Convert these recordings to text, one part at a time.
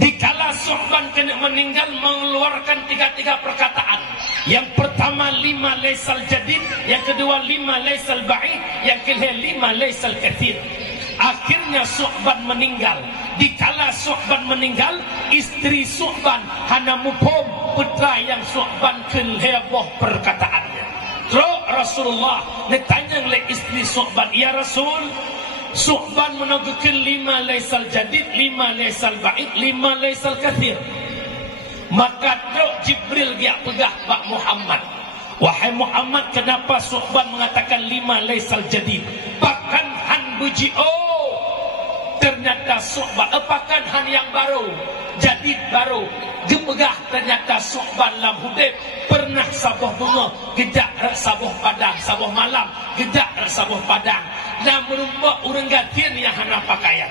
Dikala Su'ban kena meninggal mengeluarkan tiga perkataan. Yang pertama 5 laisal jadid, yang kedua 5 laisal ba'id, yang ketiga 5 laisal kathir. Akhirnya Su'ban meninggal. Dikala Su'ban meninggal, istri Su'ban hana mupom putra yang Su'ban keleboh perkataannya. Terus Rasulullah ditanya oleh istri Su'ban, ya Rasul, Su'ban menegakkan 5 laisal jadid, 5 laisal ba'id, 5 laisal kathir. Maka Dok Jibril dia pegah Pak Muhammad. Wahai Muhammad, kenapa Su'ban mengatakan 5 laisal jadid? Bahkan han buji, oh ternyata Su'ban apakan han yang baru, jadid baru. Gepegah ternyata Su'ban lam hudib pernah sabuh bunga, gejak sabuh padang, sabuh malam, gejak sabuh padang. Dan merumpah orang gatin yang hana pakaian.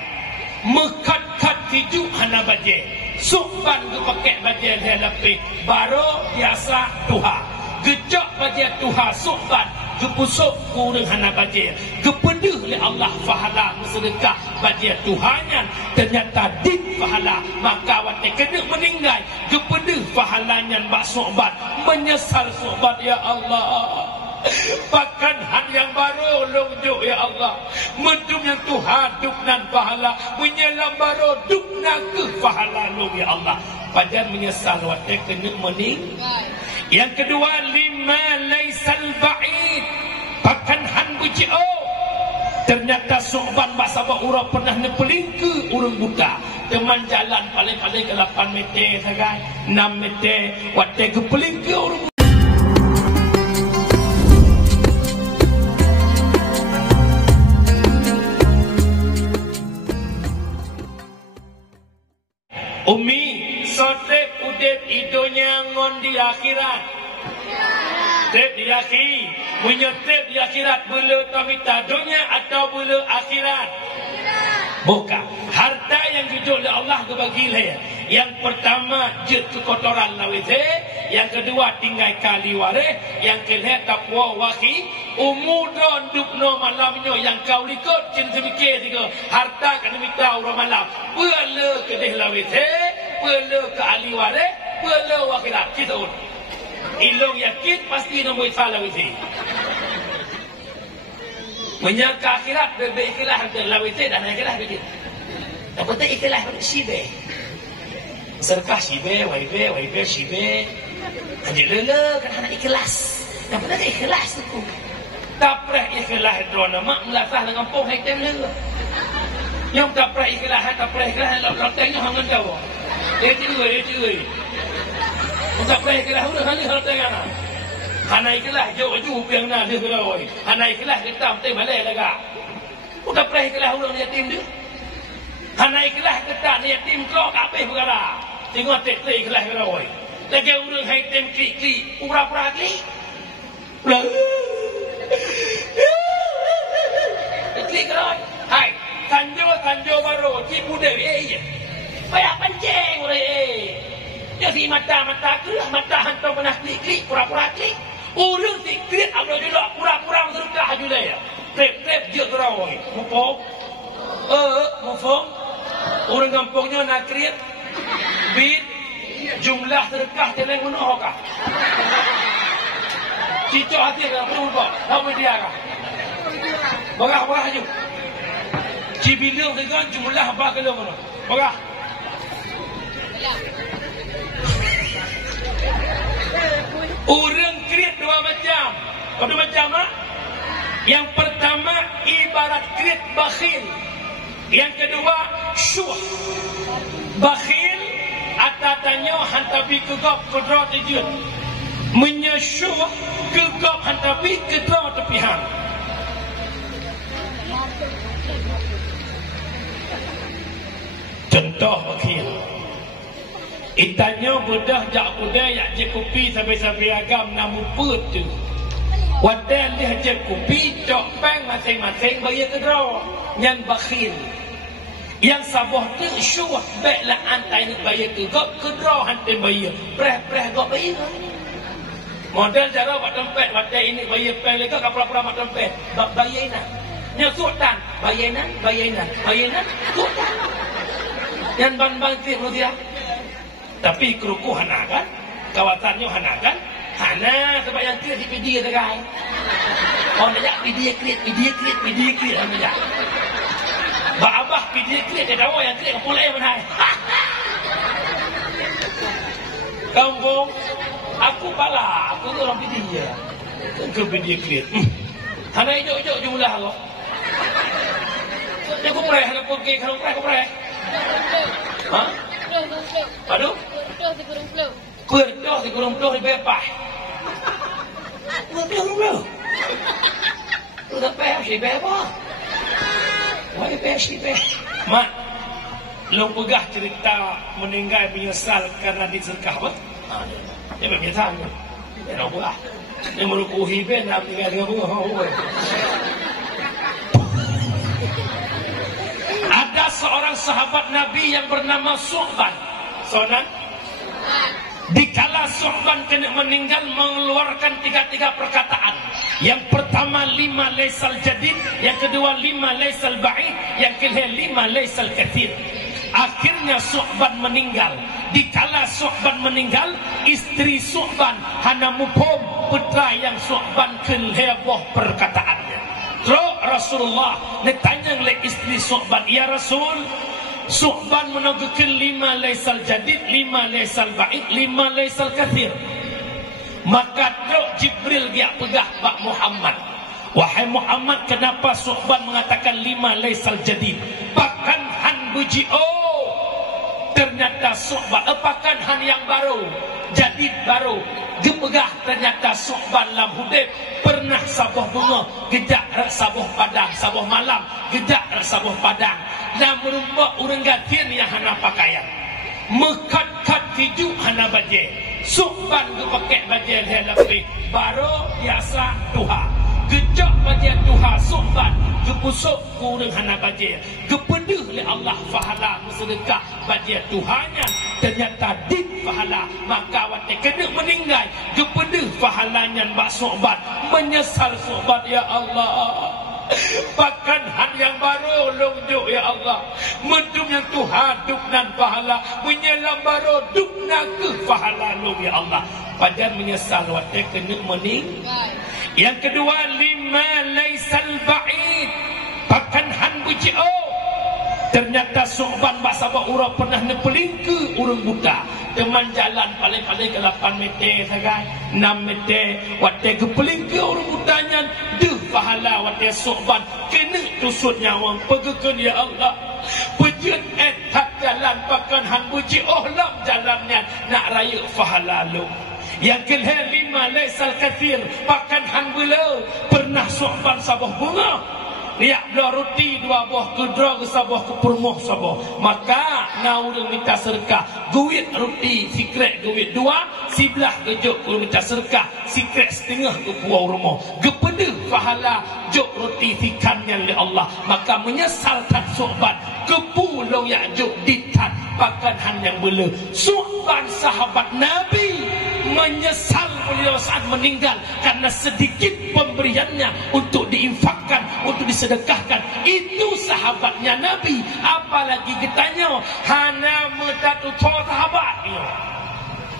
Mekat-kat tiju hana bajai. Su'ban ke pakai bajai dia lebih. Baru biasa tuha. Gejak bajai tuha Su'ban. Kepusuk kurang hana bajai. Kepeduh oleh Allah fahala sedekah bajai Tuhannya. Ternyata din fahala. Maka waktu kena meninggal. Kepeduh fahalanya Mbak Su'ban. Menyesal Su'ban, ya Allah. Bahkan han yang baru longjuk, ya Allah. Medum yang Tuhan duknan pahala, menyelam baru duknan ke pahala long, ya Allah. Pajan menyesal waktu kena meninggal. Yang kedua 5 laisal ba'id. Bahkan han buci, oh ternyata Su'ban basabah urang pernah nepeling ke urang buta. Teman jalan paling-paling ke 8 meter saja, 6 meter. Waktu kepeling ke urang buta. Umi, sotep udep idonya ngon di akhirat. Tep di akhir, menyotep di akhirat bela tamita dunia atau bela akhirat? Bukan. Harta yang jujur oleh Allah kebagi lah. Yang pertama jet kekotoran lawite, yang kedua tinggal kali waris, yang ketiga takwa waki, umudon dukno malamnya yang kau likut cin semikir tiga harta kan minta orang malam. Bela kedih lawite, bela ke ahli waris, bela wakilat kita un. Ilong yakin pasti nombor salah wite. Menyangka akhirat bebek ikhlas lawite dan ikhlas bebek. Apa tu ikhlas sibe? Serkah sibe, waibe sibe. Ada lele kan anak ikhlas. Apa tu ikhlas tu? Tapreh ikhlas drona mak melasah dengan pom hektem lele. Yang tapreh ikhlas lalu tengah hangan kau. Itu. Tapreh ikhlas udah hangan lalu tengah. Hana ikhlas jauh yang nak dia berlawan. Hana ikhlas kita mesti balik lagi. Udah tapreh ikhlas udah yatim dia. Hana ikhlas kita ni yatim kau kabeh perkara. Tengok tek-tek ikhlas berlawan. Lagi urang yatim klik-klik, pura-pura klik. Klik keroi. Hai, tanjo baru cipu dewe. Payah pancing ore. Jadi mata ke mata hantar pernah klik-klik, pura-pura klik. Urang si klik abdo dulu pura-pura sedekah juga ya. Trep je keroi. Mupok. Mufong. Orang kampungnya nak kreat bid jumlah sedekah teleng menuh kah? Cicok hati kan berubah. Apa dia kah? Berah je. Cibilang dengan jumlah apa kalau menuh? Berah. Orang kreat dua macam. Dua macam ah? Yang pertama ibarat kreat bakhil. Yang kedua syuh. Bakhil atatanyo hantabi kegop kedra tejun. Menyesyuh kegop hantabi kedra tepihan. Contoh bakhil. Itanyo bedah jak kuda yak je kopi sampai agam namu put tu. Wadal dia je kopi cok pang masing-masing bayar kedra. Yang bakhil. Yang sabah tu syuah baiklah antai nak bayar tu gop kedra hantai bayar preh gop bayar model cara buat dompet waktu ini bayar pay lagi kapra-kapra buat dompet bayar nak nya sultan bayar nak sultan Yang ban klik menurut dia. Tapi keruku hana kan, kawatannya hana kan, hana sebab yang klik di video tu kan. Oh nak video klik namanya. Abah video klik dia tahu yang klik pulai mana. Kampung, aku pala, aku tu orang video. Ke video klik. Hana hijau jumlah lo. Dia aku pernah, hana pergi kalau pernah. Ha? Aduh? Perdos di gurung flow di bepah. Gurung. Udah peh di bepah. Wah peh. Mak, lo pegah cerita meninggal menyesal karena diserkah apa? Dia berbiasa. Dia nak buat. Dia merukuhi ben nak tinggal dengan bunga. Ada seorang sahabat Nabi yang bernama Su'ban. Sonan? Dikala Su'ban kena meninggal mengeluarkan tiga perkataan. Yang pertama 5 laisal jadid, yang kedua 5 laisal ba'id, yang ketiga 5 laisal kathir. Akhirnya Su'ban meninggal. Dikala Su'ban meninggal, istri Su'ban hana mupom putra yang Su'ban keleboh perkataannya. Terus Rasulullah ditanya oleh istri Su'ban, ya Rasul, Su'ban menegakkan 5 laisal jadid, 5 laisal ba'id, 5 laisal kathir. Maka Dok Jibril dia pegah Pak Muhammad. Wahai Muhammad, kenapa Su'ban mengatakan 5 laisal jadid? Pakan han buji ternyata Su'ban pakan han yang baru, jadid baru. Gepegah ternyata Su'ban lam hudib pernah sabuh bunga, gejak sabuh padang, sabuh malam, gejak sabuh padang. Dan merumpak orang gatin yang hana pakaian. Mekat-kat kiju hana bajai. Su'ban ke pakai bajai dia lebih. Baru biasa tuha. Gejak bajai tuha Su'ban. Kepusuk kurang hana bajai. Kepeduh oleh Allah fahala bersedekah bajai Tuhanya. Ternyata dit fahala. Maka awak kena meninggal. Kepeduh fahalanya Mbak Su'ban. Menyesal Su'ban, ya Allah. Pakan han yang baru longjuk ya Allah. Medum yang Tuhan duk nan pahala. Menyelam baru duk nak ke pahala long ya Allah. Padan menyesal waktu kena meninggal. Yang kedua 5 laisal ba'id. Pakan han buji ternyata Su'ban bak sabak urang pernah nepeling ke urang buta. Teman jalan paling-paling ke 8 meter sagai, 6 meter. Waktu ke peling ke urang butanya, deh pahala waktu Su'ban kena tusut nyawa. Pegekan ya Allah. Pejut tak jalan pakan han buji lam jalannya nak raya pahala lu. Yang kelihatan 5 laisal kathir. Pakan han bela pernah Su'ban sabah bunga. Lihat belah roti 2 buah kedra ke sabah ke permuh sabah. Maka nak urang minta serkah. Guit roti sikret guit 2, sebelah gejuk urang minta serkah. Sikret setengah ke buah rumah. Gepedeh pahala juk roti fikannya oleh Allah. Maka menyesalkan Su'ban. Kepulung yang juk ditat pakan han yang bela. Su'ban sahabat Nabi menyesal beliau saat meninggal karena sedikit pemberiannya untuk diinfakkan, untuk disedekahkan. Itu sahabatnya Nabi. Apalagi kitanya hana metatu sahabat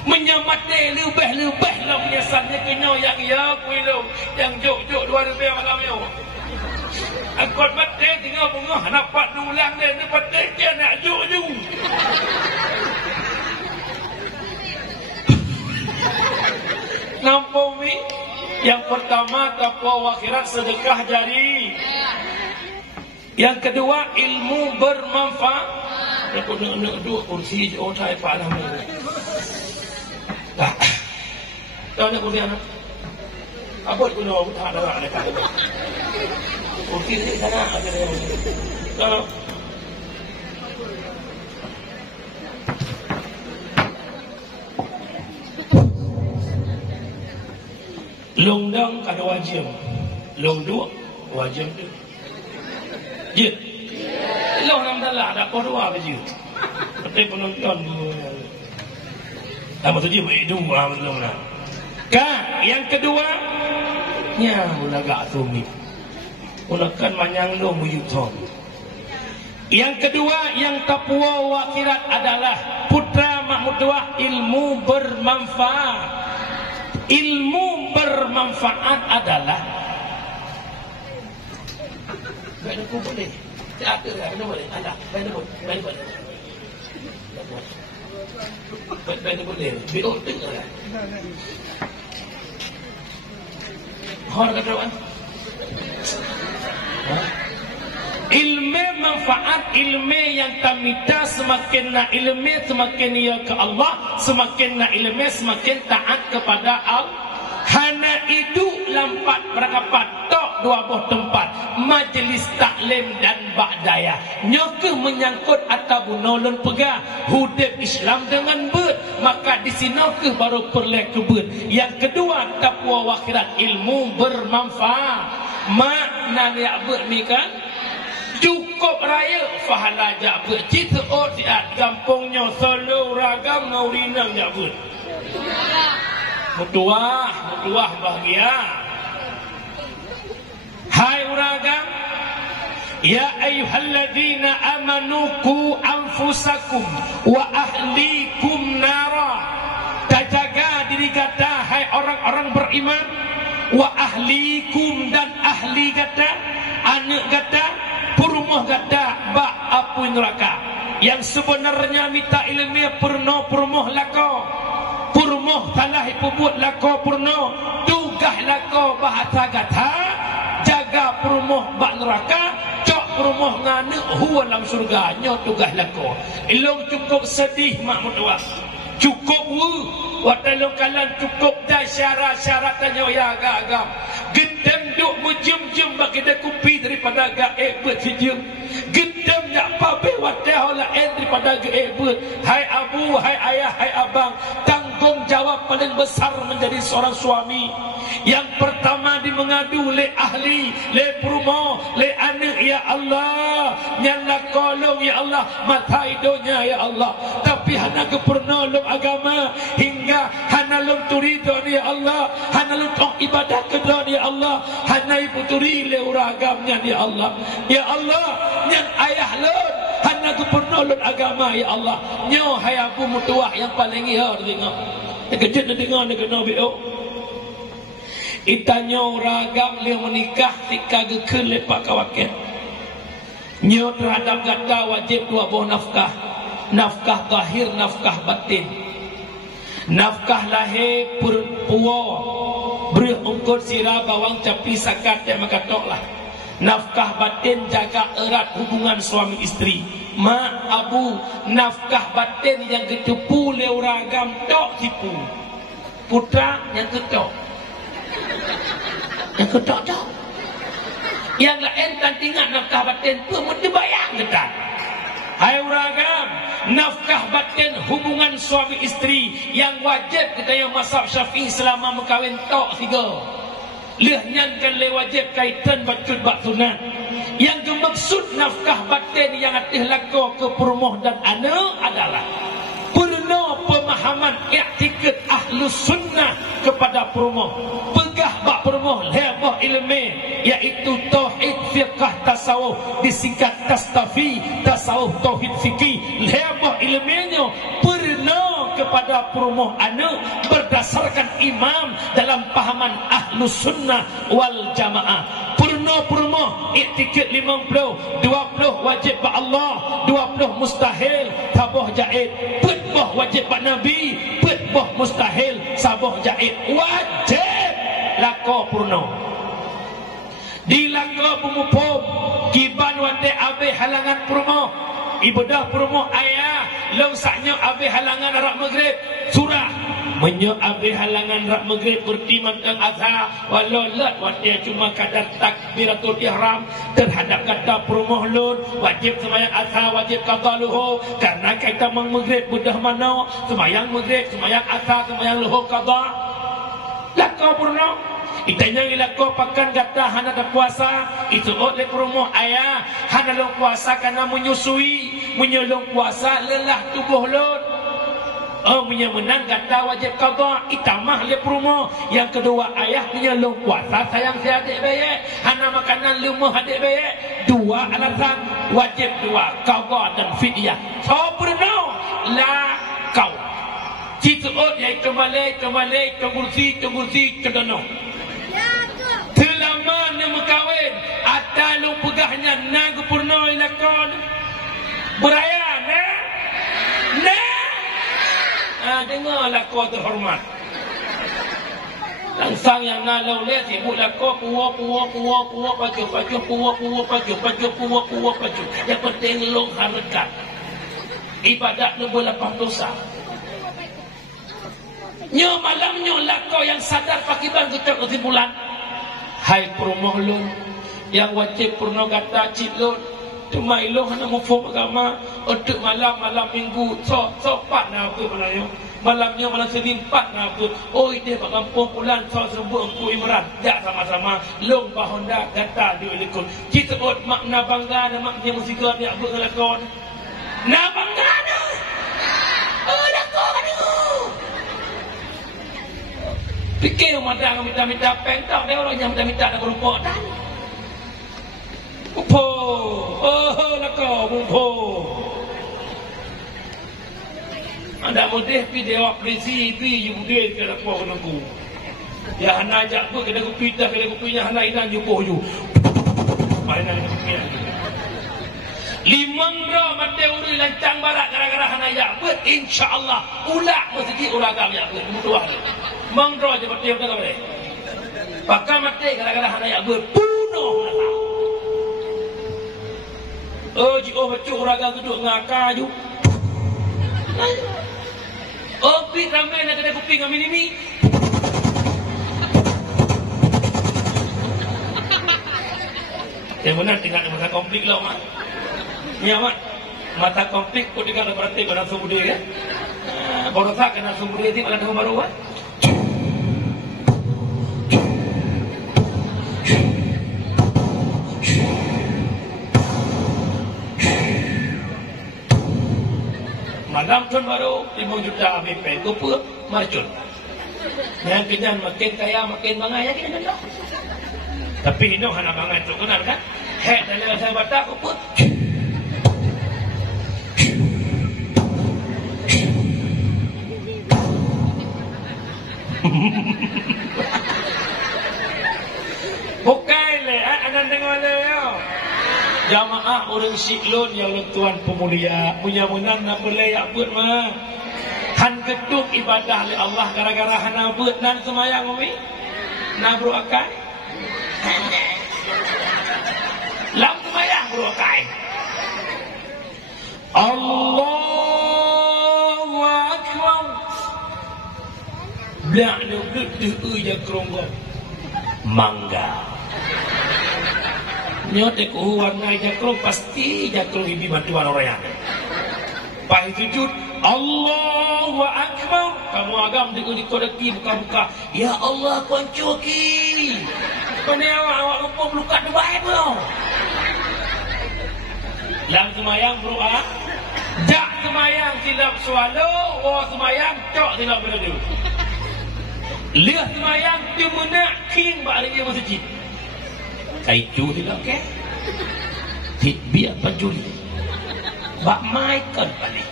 menyamat lebih lah menyesalnya kenyo yang ya kuilo yang jok 2 lebih malam yo. Akut batik tinggal bunga dapat dulang dia dapat dia nak jok. Nampak mi? Yang pertama takwa akhirat sedekah jari. Yang kedua ilmu bermanfaat. Aku nak dua kursi otai pak nama. Tak. Tahu nak kursi anak? Apa aku nak buat ada nak dekat. Kursi di sana ada. Tahu? Longdang kada wajib. Long 2 wajib tu. Je. Long nam dalah ada kedua baju. Betul penonton. Apa tu je dua belum lah. Kan yang kedua nya ulagak tumi. Ulakan manyang long buyut thom. Yang kedua yang tapua akhirat adalah putra makmudwah ilmu bermanfaat. Ilmu bermanfaat adalah baik boleh. Tak ada boleh. Ada. Baik boleh. Baik boleh. Biar dengar. Hor kata kan? Ilmu manfaat, ilmu yang tamita semakin na ilmu semakin ia ke Allah, semakin na ilmu semakin taat kepada Allah. Hana itu lampat berakapat tok dua buah tempat majlis taklim dan ba'dayah nyoke menyangkut atau bunolon pegah hudib Islam dengan ber maka di sini ke baru perlek kebut. Yang kedua takwa akhirat ilmu bermanfaat makna dia ber mikan cukup raya fahala jak ber cita odiat kampungnya Solo Ragam Naurinang jak ber mutuah bahagia. Hai uragam, ya ayyuhalladzina amanu qu anfusakum wa ahlikum nara. Jaga diri kata hai orang-orang beriman, wa ahlikum dan ahli kata, anak kata, purumah kata, bak apu neraka. Yang sebenarnya minta ilmu purno purumah lako. Purmoh talah pubut lako purno tugah lako bahasa gata jaga purmoh bak neraka cok purmoh ngane huwa dalam surga nyo tugah lako ilong cukup sedih mak mutua cukup watalong kalan cukup dah syarat-syarat tanyo ya agam gedem duk mujum-jum bagi dah kupi daripada gaib bersijum gedem nak pabe watah lain daripada gaib hai abu hai ayah hai abang tanggung jawab paling besar menjadi seorang suami. Yang pertama di mengadu le ahli, le perumah, le anak ya Allah. Nyala kolong ya Allah, mata hidupnya ya Allah. Tapi hana kepernolong agama hingga hana lom turidon ya Allah, hana lom tong ibadah kedon ya Allah, hana ibu turi le uragamnya ya Allah. Ya Allah, yang ayah lon hana kepernolong agama ya Allah. Nyo hai abu mutuah yang paling ihar dengar. Kejut dengar kena bio. Itanyo ragam dia menikah tika gekun lepak kawaket. Nyo terhadap gata wajib dua buah nafkah. Nafkah zahir, nafkah batin. Nafkah lahir puwa beri ungkut sirah bawang capi sakat yang makatoklah. Nafkah batin jaga erat hubungan suami isteri. Mak abu nafkah batin yang ketupu leuragam tok tipu. Putra yang ketok. Yang ketok tok. Yang lain tak tinggal nafkah batin pun dibayang ketak. Hai uragam, nafkah batin hubungan suami isteri yang wajib kita yang mazhab Syafi'i selama berkahwin tok 3. Lihnyankan le wajib kaitan bacut bak sunat. Yang dimaksud nafkah batin yang atih lako ke perumoh dan anak adalah purno pemahaman i'tikad ahlus sunnah kepada perumoh. Pegah bak perumoh lebah ilmu iaitu tauhid fiqh tasawuf disingkat tastafi tasawuf tauhid fikih lebah ilmunya purno kepada perumoh anak berdasarkan imam dalam pahaman ahlus sunnah wal jamaah. Purno i'tikad 50, 20 wajib ba Allah, 20 mustahil sabah jaid, 40 wajib ba Nabi, 40 mustahil sabah jaid. Wajib lako purno. Di lako pemupum kiban wate abe halangan purno. Ibadah purmo ayah lausaknya abe halangan rak maghrib surah menyo abe halangan rak maghrib bertiman kang azhar walau lat watia cuma kadar takbiratul ihram terhadap kata purmo lun wajib sembahyang azhar wajib qada luhur karena kita maghrib budah mana sembahyang maghrib sembahyang azhar sembahyang luhur qada lakau purno. Itanya ilako pakan gata hana ada puasa itu oleh perumoh ayah hana long puasa karena menyusui menyolong puasa lelah tubuh lon. Oh menang gata wajib qada itamah le perumoh. Yang kedua ayah menyolong puasa sayang si adik baik hana makanan lemah adik baik dua alasan wajib dua qada dan fidyah. So pernah la kau cituot yang kembali kursi cedono selama dia berkahwin ada lu pegahnya nagu purno ilakon beraya dengarlah kau terhormat langsang yang nalau lihat ibu lako puwa baju yang penting long harga ibadat lu berlapang dosa nyo malam nyo lako yang sadar pakiban ketok kesimpulan hai promoh lun yang wajib purno kata cik lun cuma ilong hana mufum agama untuk malam minggu so pat na apa pelayo malamnya malam Senin 4 na apa oi dia pak kampung bulan so sembuh ku imran jak sama-sama long ba Honda kata di ulikun kita ot makna bangga dan makna musika dia buat lakon na bangga na lakon tu fikir madang minta pentang dia orang yang minta nak berupa dan Mumpo, lakau mumpo. Anda mudih pi dewa presi pi mudih ke lakau nangku. Ya hana ajak pun kena kopi dah kena kopinya hana inan jupoh ju. Mainan kopi. Limang ro mate uri lancang barak gara-gara hana ajak pun insya-Allah ulak mesti uragam ya pun mutuah. Mang ro je mate dah boleh. Pakam mate gara-gara hana ajak pun punuh lah. Oh, jika bacuk raga duduk ngaka ju. Oh, pit ramai nak kena kuping kami ni. Yang benar tinggal mata konflik lah, mak. Ni amat mata konflik kau tinggal berarti kau nak sumber dia kan? Baru tak kena sumber dia malah dah baru kan? Malam tuan baru 5 juta BP kupu marcun. Yang kenyan makin kaya makin bangai ya kita dah. Tapi ini hana bangai tu benar kan? Hek dalam saya baca kupu. Bukai le, anda dengar le yo. Jamaah orang siklon yang tuan pemulia punya menang nak belayak buat mah han gedung ibadah oleh Allah gara-gara hana buat nan semayang umi nak beruakai lam semayang beruakai Allahu Akbar blak lu gede je keronggo mangga nyotek warna jakrong pasti jakrong ini bantuan orang yang pahit sujud Allahu Akbar kamu agam dikodeki buka-buka ya Allah koncoki penewa awak lupa melukat baik belum lang semayang berdoa jak semayang silap swallow wah semayang cok silap berdoa lihat semayang dimenak king baliknya masjid kaitu tidak ke? Biar penjuri. Bak Michael balik.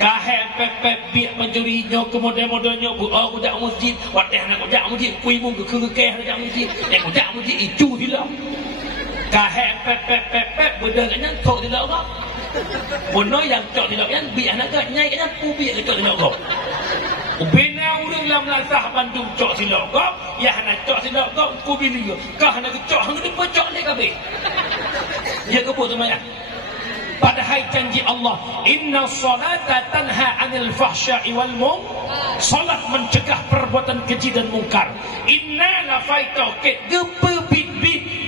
Kahel pepep biar penjuri nyok kemodel-model nyok budak masjid. Wateh nak budak masjid. Kuimu ke budak masjid. Budak masjid itu hilang. Kahel pepep bedanya tok tidak kau. Bono yang tok tidak kan biar nak nyai kan biar tok tidak kau. Bina urang lam lasah Bandung cok silok kau, ya hana cok silok kau, ku bini kau hana cok hang depa cok le kabeh. Ya kebut semaya. Padahal janji Allah, inna salata tanha 'anil fahsya'i wal munkar. Salat mencegah perbuatan keji dan mungkar. Inna la faitauke gepe bit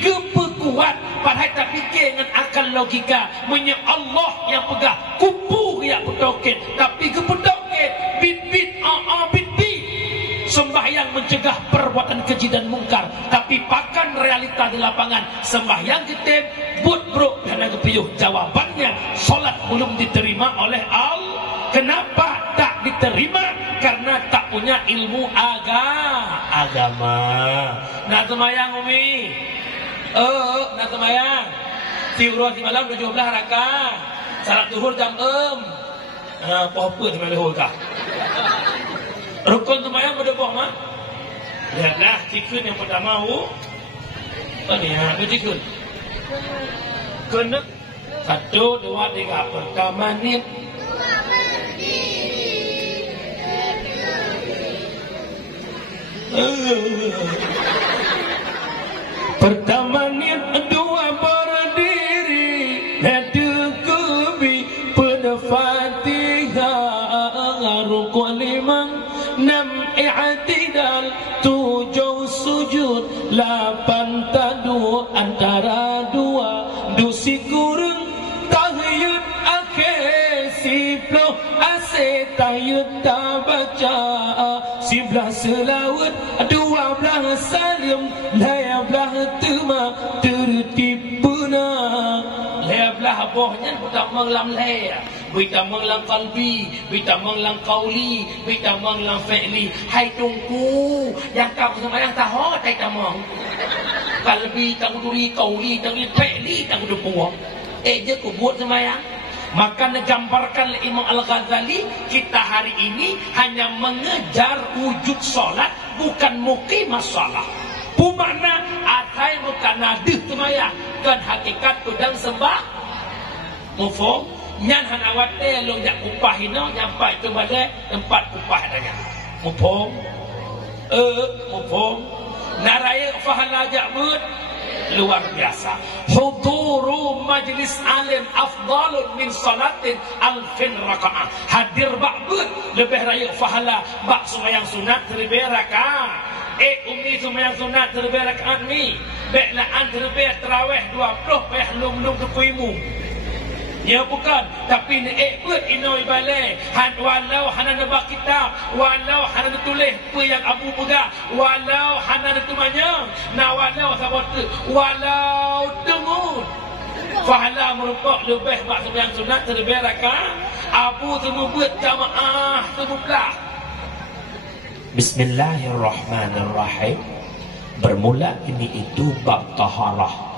gepe kuat. Padahal tak fikir dengan akal logika, menye Allah yang pegah kupu yang petoket, tapi gepetoket bit sembahyang mencegah perbuatan keji dan mungkar, tapi pakan realita di lapangan sembahyang kita but bro karena kepiyuh jawabannya solat belum diterima oleh Allah. Kenapa tak diterima? Karena tak punya ilmu agama. Nah sembahyang umi Nak semayang. Tiurah di malam 17 rakaat. Salat zuhur jam apa di malam zuhur kah? Rukun semayang berdebuh mah. Lihatlah tikun yang pertama ni tikun. Kena 1, 2, 3 pertama ni. Pertama ni 2 berdiri Nadukubi pada Fatihah Rukun 5 6 i'tidal 7 sujud 8 tadu antara 2 dusi kurang tahiyud akhir 10 asyik tahiyud tak baca 11 selawat 12 salim 13 tema tertipuna 13 bohnya pertama lam leh pertama lam qalbi pertama lam qauli pertama lam fi'li hai tungku yang kau sembahyang tahu tai tamang qalbi tangduri qauli tangli fi'li tangdu puang je ku buat sembahyang. Maka digambarkan oleh Imam Al-Ghazali, kita hari ini hanya mengejar wujud solat, bukan muqimah solat. Pumakna atai bukan nadih semaya, kan hakikat pedang sembah. Mufum, nyan hanawate lo jak upah ino nyampai tu balik tempat upah adanya. Mufum, mufum, naraya fahala jakmud. Luar biasa. Huduru majlis alim afdalun min salatin alfin rakaat. Hadir ba'bud lebih raya fahala bak sembahyang sunat terlebih rakaat. Umi sembahyang sunat terlebih rakaat ni. Beklaan terlebih tarawih 20 peh lum kekuimu. Ya bukan, tapi ni buat inoi balik. Walau hana nebak kitab, walau hana tulis apa yang Abu pegang, walau hana tumanya, walau sahabat, walau temu. Pahala merupakan lebih bak sembahyang sunat terlebih rakaat. Abu temu buat jamaah temu belah. Bismillahirrahmanirrahim. Bermula ini itu bab taharah.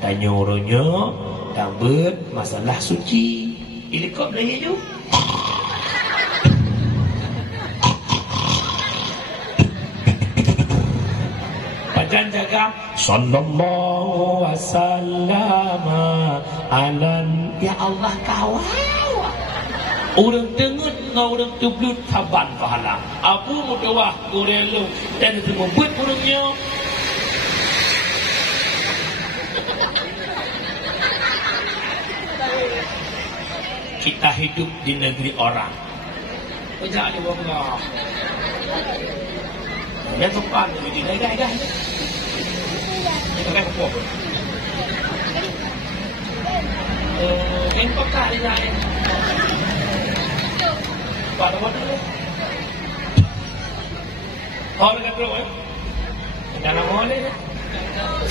Tanya orangnya tambut masalah suci. Ilikop lagi je. Pajan jaga sallallahu wasallam alan ya Allah kawal. Orang dengut ngau orang tublut taban pahala. Abu mudawah gorelo dan semua buat orangnya. Kita hidup di negeri orang. Jangan lupa. Ya sopan jadi gai. Kita kan apa? Engkau tak ada lain. Pada waktu itu. Orang kata apa? Jangan boleh.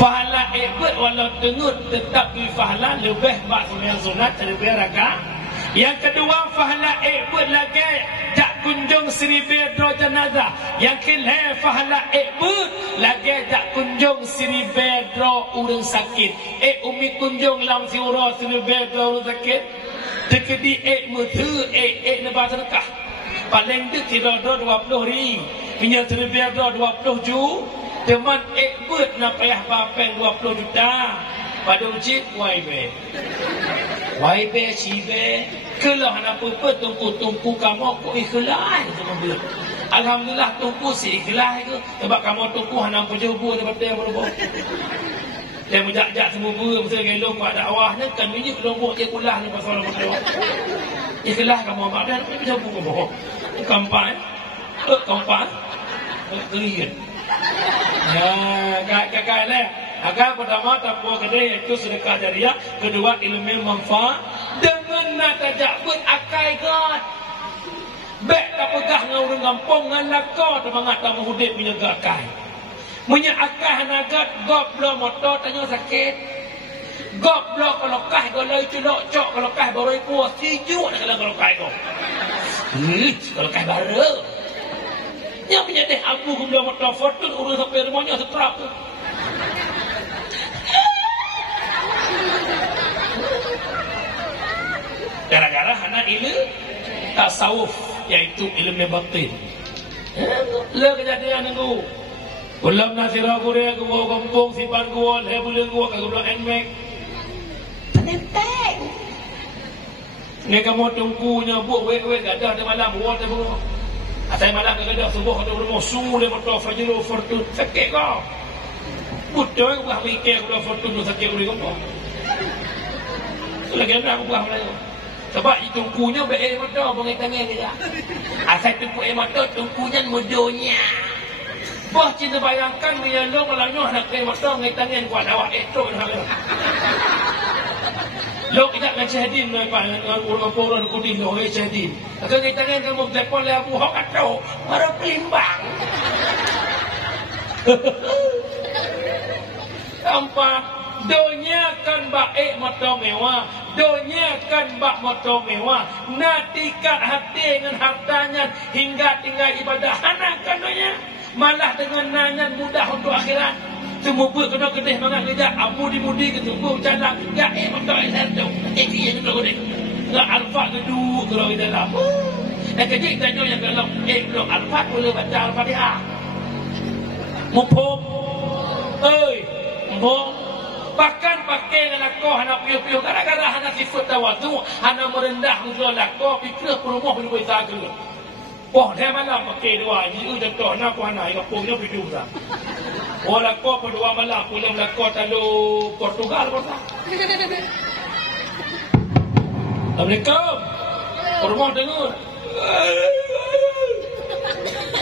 Fahala ikut walau tengut tetap di fahala lebih bak sembahyang sunat lebih rakaat. Yang kedua fahala ikut lagi tak kunjung 1000 jenazah. Yang kelima fahala ikut lagi tak kunjung 1000 orang sakit. Umi kunjung lam siura 1000 orang sakit. Tekedi mutu nebah sedekah. Paling tu tidak 20 hari. Punya 1000 20 ju. Teman buat nak payah bapeng 20 juta. Pada ucip YB cibe. Kalau nak apa tungku kamu kok ikhlas sama dia. Alhamdulillah tungku si ikhlas itu. Sebab kamu tungku hana penjubu daripada yang berubah. Dia menjak-jak semua buru mesti gelong buat dakwah ni kan minyak lombok dia kulah ni pasal orang. Ikhlas kamu mak dan penjubu kamu. Kampai. Kampai. Kelian. Kakak lah. Agar pertama tanpa kedai itu sedekah jariah. Kedua ilmu manfaat. Dengan nak tajak buat akai God. Bek tak pegah dengan orang kampung. Dengan lakar tu mengatakan menghudip menjaga akai. Menyakai nagat goblok motor tanya sakit. Goblok kalau kah golai culok cok kalau kah baru ipu sijuk nak kalau kah kau. Kalau kah baru. Yang punya deh abu goblok motor fortun urus sampai rumahnya seterap tu. gara-gara anak ilmu tasawuf, yaitu ilmu batin. Le kejadian itu. Ulam nasirah Korea gua kampung simpan gua, le boleh gua kagak bilang engmek. Penenteng. Ni kamu tungkunya buat wek gadah di malam buat dia buat. Atai malam gadah subuh ada rumah subuh dia betul fajru fortun sakit kau. Betul aku buat mikir aku fortun sakit boleh kau. Lagi nak aku buat mana? Sebab tungkunya betul betul bunyi tangan dia. Asal tungku betul tungkunya mudonya. Bah cinta bayangkan menyalong melanyuh nak kena betul ngai tangan kuat awak itu hal. Lo tidak nak cahidin dengan orang-orang kudin lo ngai cahidin. Akan ngai tangan kamu telepon le Abu Hak atau baru pelimbang. Tampak donya kan baik motor mewah, donya kan bak motor mewah, natikat hati dengan hartanya hingga tinggal ibadah hanakan donya, malah dengan nanyan mudah untuk akhirat. Semua buat kena kedih mangat kerja, mudi-mudi ketunggu jalan, motor itu, dia kita kedih, nggak alfa kedua kalau di dalam. Dan kecil tanya yang kalau belum alfa boleh baca Al-Fatihah. Mumpung, mumpung. Bahkan pakai dengan lakoh anak piu-piu gara-gara anak sifat tawadu, anak merendah musuh lakoh pikir perumah boleh berita ke. Wah, dia malam pakai dua ni contoh nak ku anak yang punya piu dah. Oh lakoh berdua malam pulang lakoh talu Portugal kota. Assalamualaikum. Perumah dengar.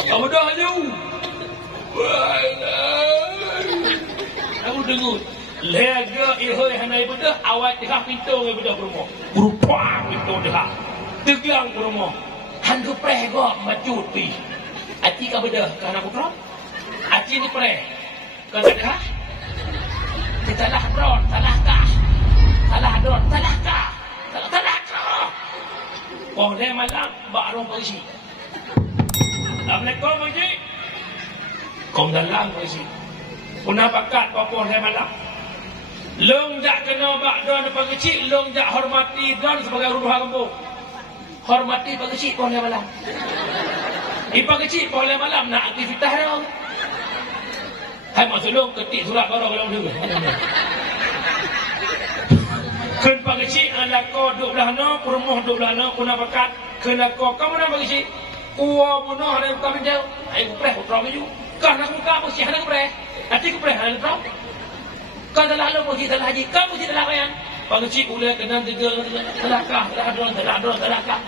Kamu dah jauh. Kamu dengar. Lega ihoi hanai bedah awak tengah pintu ngai bedah rumah. Berupang pintu dah. Tegang rumah. Handu preh go macut pi. Aci ka bedah kana putra. Aci ni preh. Kana dah. Kita lah dron, salah kah? Salah dron, salah kah? Salah kah? Oh dia malam baru polisi. Assalamualaikum Haji. Kom dalam polisi. Punah bakat apa dia malam. Long jak kena bak don pagi kecil, long jak hormati don sebagai rumah kampung. Hormati pagi kecil boleh malam. Di pagi kecil boleh malam nak aktivitas dah. Hai masuk long ketik surat baru kalau dulu. Ken pagi kecil anak ko 12 no, rumah 12 no punah bakat kena ko kamu nak pagi kecil. Kuah bunuh ada kami jauh. Ai ku preh utram ju. Kah nak muka mesti ada preh. Nanti ku preh ada utram. Kau telah lalu puji telah haji, kau puji telah bayan. Pangkecik ulai kena tiga telakah, telakah.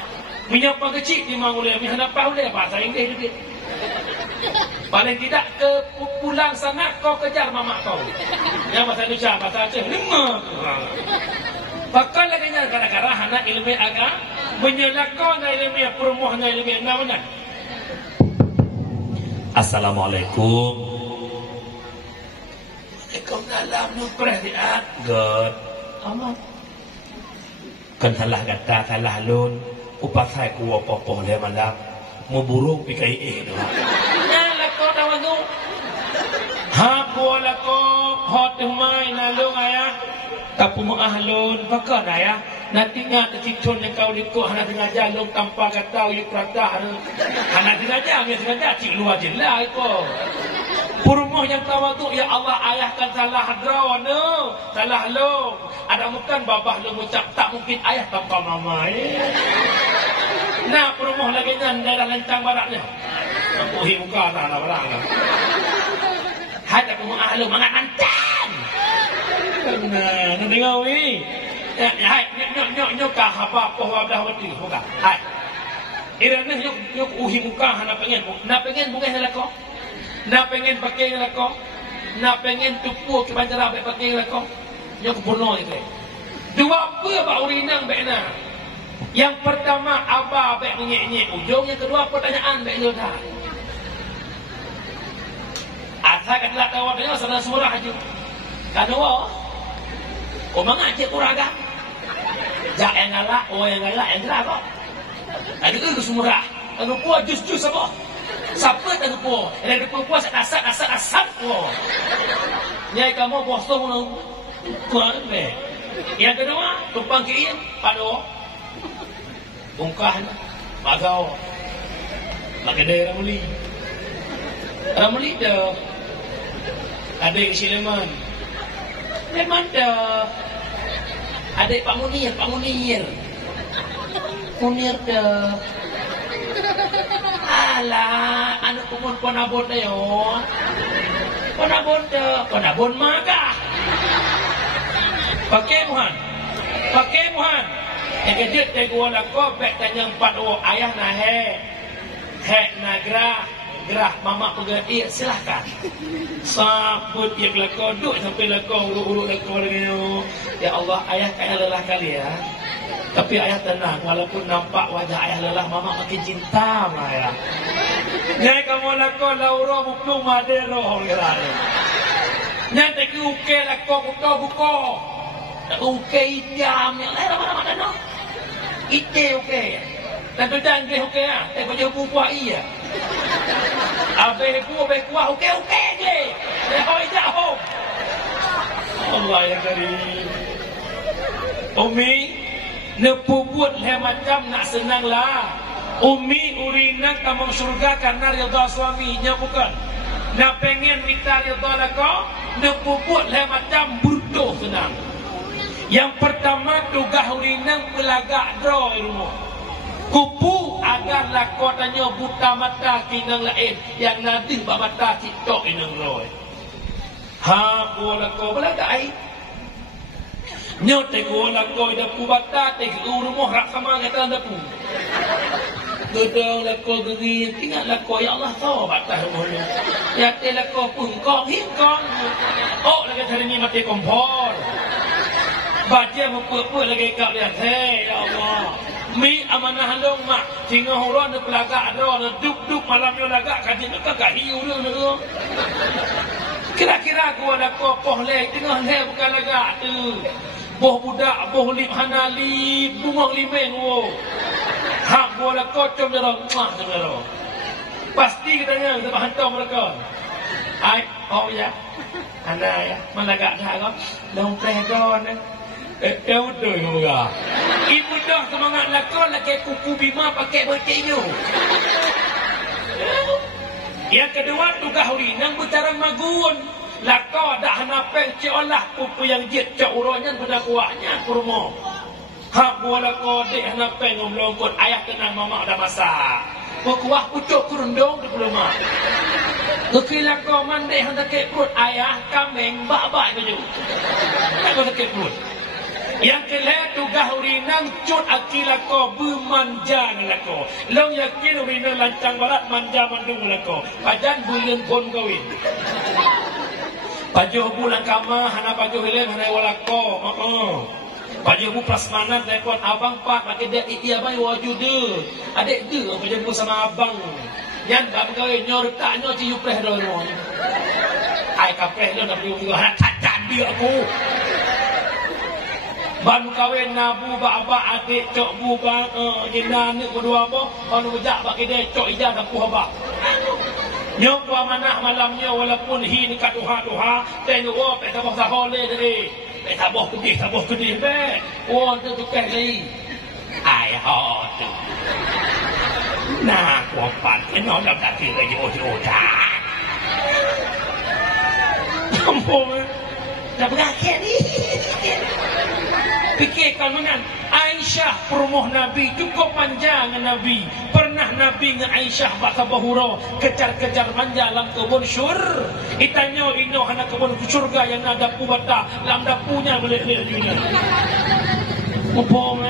Minyak pangkecik memang ulai, minyak apa ulai, bahasa Inggeris lebih. Paling tidak ke pulang sangat kau kejar mamak kau. Yang bahasa Indonesia, bahasa Aceh, 5. Bahkan lagi gara-gara anak ilmu agama menyelakkan ilmu perumahan ilmu nawanan. Assalamualaikum. Kau dalam nu perhatian God amat kan salah kata salah lun upasai ku apa-apa le malam mu burung pikai tu na la ko tawanu ha bola ko hot mai na lung ayah kapu mu ahlun pakan ayah nanti ngak kecicun yang kau dikuk hana tengah jalung tanpa kata yuk prata hana tengah jalan sengaja cik luar jelah itu Purmoh yang tawadu ya Allah ayah kan salah draw no salah lo ada bukan babah lo ucap tak mungkin ayah tanpa mama nah purmoh lagi nya daerah lencang baratnya puhi muka tanah barang hada purmoh ahlu mangat antan nah dengar wi hai nyok ka apa dah wati muka hai irane nyok uhi muka hana pengen bukan salah kau. Nak pengen pakai lakon, nak pengen tupu ke bandara baik pakai lakon, yang kebunuh itu. Dua apa bak urinang baikna. Yang pertama abah baik menyek-nyek ujung, yang kedua pertanyaan baik jodoh. Asal kata tak tahu dia sana surah aja. Kadang mengajak kuraga. Jak yang galak, yang galak yang galak. Ada ke semurah. Kalau puas jus-jus apa? Siapa tak lupa? Ada puas asap. Nyai kamu bosong nak kuat be. Yang kedua, tumpang kiri padu. bongkah bagau makade ramli dah adik si Leman dah adik Pak Munir dah alah anu kumun ponabon dah yo ponabon magah pakai Muhan yang kejut dari gua lako bek tanyang padu ayah na he na gerah mama pergi silahkan sabut yang lako duk sampai lako urut lako dengan ya Allah ayah kaya lelah kali ya tapi ayah tenang walaupun nampak wajah ayah lelah mama makin cinta sama ayah nyai kamu lako lauro buklung madero gerah nyai teki uke lako buko uke jam yang lain mana no ite uke dan tu jangan uke ah tapi dia buku iya abe kuah uke je hoi jauh Allah ya karim Umi nepu buat le macam nak senang lah Umi urina tamang surga karena rida suaminya bukan nak pengen minta rida lako nepu buat le macam burdo senang. Yang pertama tugas urinang pelagak draw rumah. Kupu agar lakotanya buta mata kinang lain yang nanti buat mata TikTok inang roy. Ha bola ko pelagak ai. Nyote ko lako ida pu bata te rumah rak sama kata anda pu. Gedang lako geri tinggal lako ya Allah tahu bata rumah lu. Ya te lako pun kong hingkong. Oh lagi hari ni mati kompor. Baca muka-muka lagi kat lihat. Hei, ya Allah. Mi amanah long mak. Tinggal huran dia pelagak ada. Duk-duk malam dia lagak. Kajian dia kagak hiu dia. Kira-kira aku ada kopoh lek. Tengah lek bukan lagak tu. Boh budak, boh lip hanali. Bunga limeng. Hak gua ada kocom dia. Mah dia. Pasti katanya kita hantar mereka. Ai, oh ya. Anda ya. Mana gak dah kau. Long pledon betul juga. Ibu dah semangat lakon lagi kuku bima pakai bertinyu. Yang kedua tugas urinang bicara magun. Lakon dah napeng ciolah kuku yang jet cak uronyan pada kuahnya kurma. Hak buah lakon dek napeng ngomlongkot ayah tenang mama dah masak. Kuah pucuk kurundong di rumah. Kekila kau mandai hendak ke perut ayah kambing bak-bak baju. Kau sakit perut. Yang kelihatan tugas urinang cut akila ko bermanja ngelako. Long yakin urinang lancang barat manja mandung ngelako. Pajan bulan pun kawin. Pajuh bulan kama hana pajuh hilang hana walako. Pajuh bu prasmanan telepon abang pak pakai dia iti abang wajud dia. Adik dia pajuh bu sama abang. Yang bab kawin nyor tak nyor ciu preh dah rumah. Ai kapreh dah nak pergi hana cacat dia aku. Ban kawin nabu bak adik cok bu bang jina ni kedua apa anu bejak bak kedai cok ijah dak puh bak nyok wa manah malamnya walaupun hi dekat duha tengok pe tabah sahole tadi pe tabah kedih be tu tukar lagi ai ho tu nah kuapat eno dak tak kira je otak kampung dah berakhir ni fikirkan dengan Aisyah perumoh Nabi cukup panjang Nabi pernah Nabi dengan Aisyah bakal bahura kejar-kejar manja dalam kebun syur itanya ino hana kebun surga yang ada pubata dalam dapunya boleh-boleh dunia upong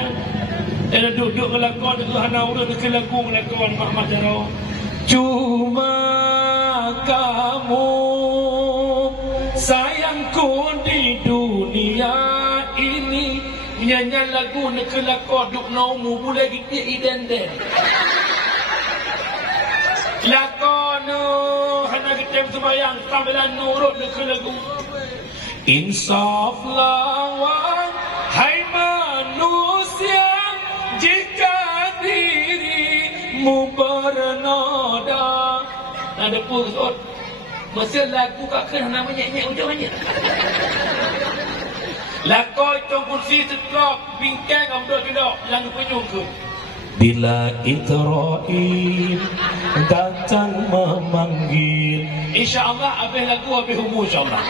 ada duduk ngelakon itu hana urut ke lagu ngelakon mak jaro cuma kamu sayangku di dunia ini nyanyi lagu nak kelakon duk naumu boleh gitu idenden lakon hana kita sembahyang sambilan nurut nak lagu insaflah wahai manusia jika dirimu bernoda ada pusat masa lagu kakak hana menyek-nyek ujung-ujung lakoi tong kursi setrok bingkai kau duduk lang penyung ke bila Israel datang memanggil. InsyaAllah habis lagu habis umur insyaAllah.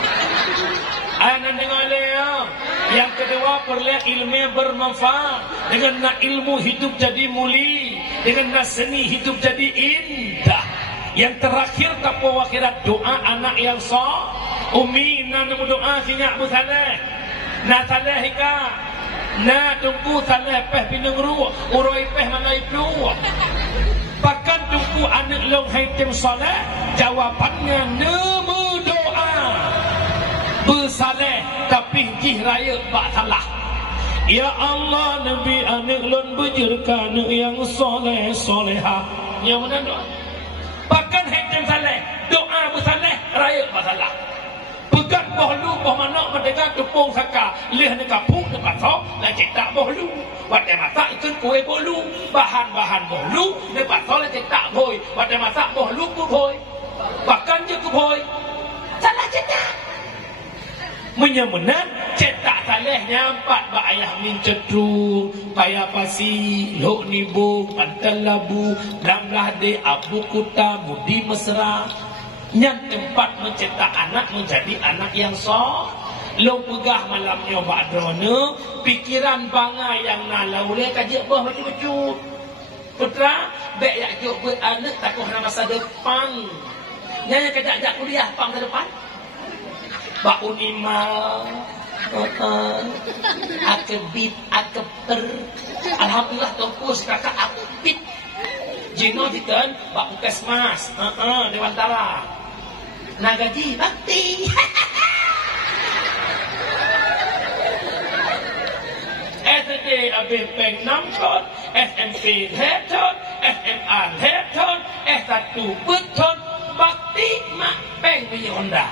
Anak dengar dia. Yang kedua, perlihat ilmu yang bermanfaat. Dengan nak ilmu hidup jadi muli, dengan nak seni hidup jadi indah. Yang terakhir tapu akhirat doa anak yang sah. Umi nak doa sinyak bu saleh. Nak saleh hika. Nak tunggu saleh peh pinang ruh. Uroi peh malai peluh. Bahkan tunggu anak long haitim saleh. Jawapannya nemu doa. Bersaleh tapi jih raya bak salah. Ya Allah, Nabi anak lon bujurkan yang soleh solehah. Yang mana doa? Bahkan haitim saleh doa bersaleh raya bak salah. Pegang bohlu boh manak merdeka tepung saka leh ne kapung ne pasok la cetak bohlu. Wadai masak ikan kue bohlu, bahan-bahan bohlu ne pasok la cetak boy. Wadai masak bohlu ku boy. Bahkan je ku boy. Salah cetak. Menyemenan cetak salehnya 4 bak ayah min cedrung payah pasi lok nibu pantal labu lamlah de abu kuta mudi mesra. Yang tempat mencetak anak menjadi anak yang sah. Lo pegah malamnya ba'drona pikiran bangga yang nalau le kajik bah baju-baju putra bek yak juk buat anak takut nak masa depan nyanya kajak-jak kuliah pang ke depan bak unimal akebit akeper alhamdulillah tongkus kakak akebit jino dikan bak puskesmas Dewantara nak gaji bakti SD Abim Peng 6 ton SMP 5 ton SMA 5 ton S1 beton bakti mak Peng punya Honda.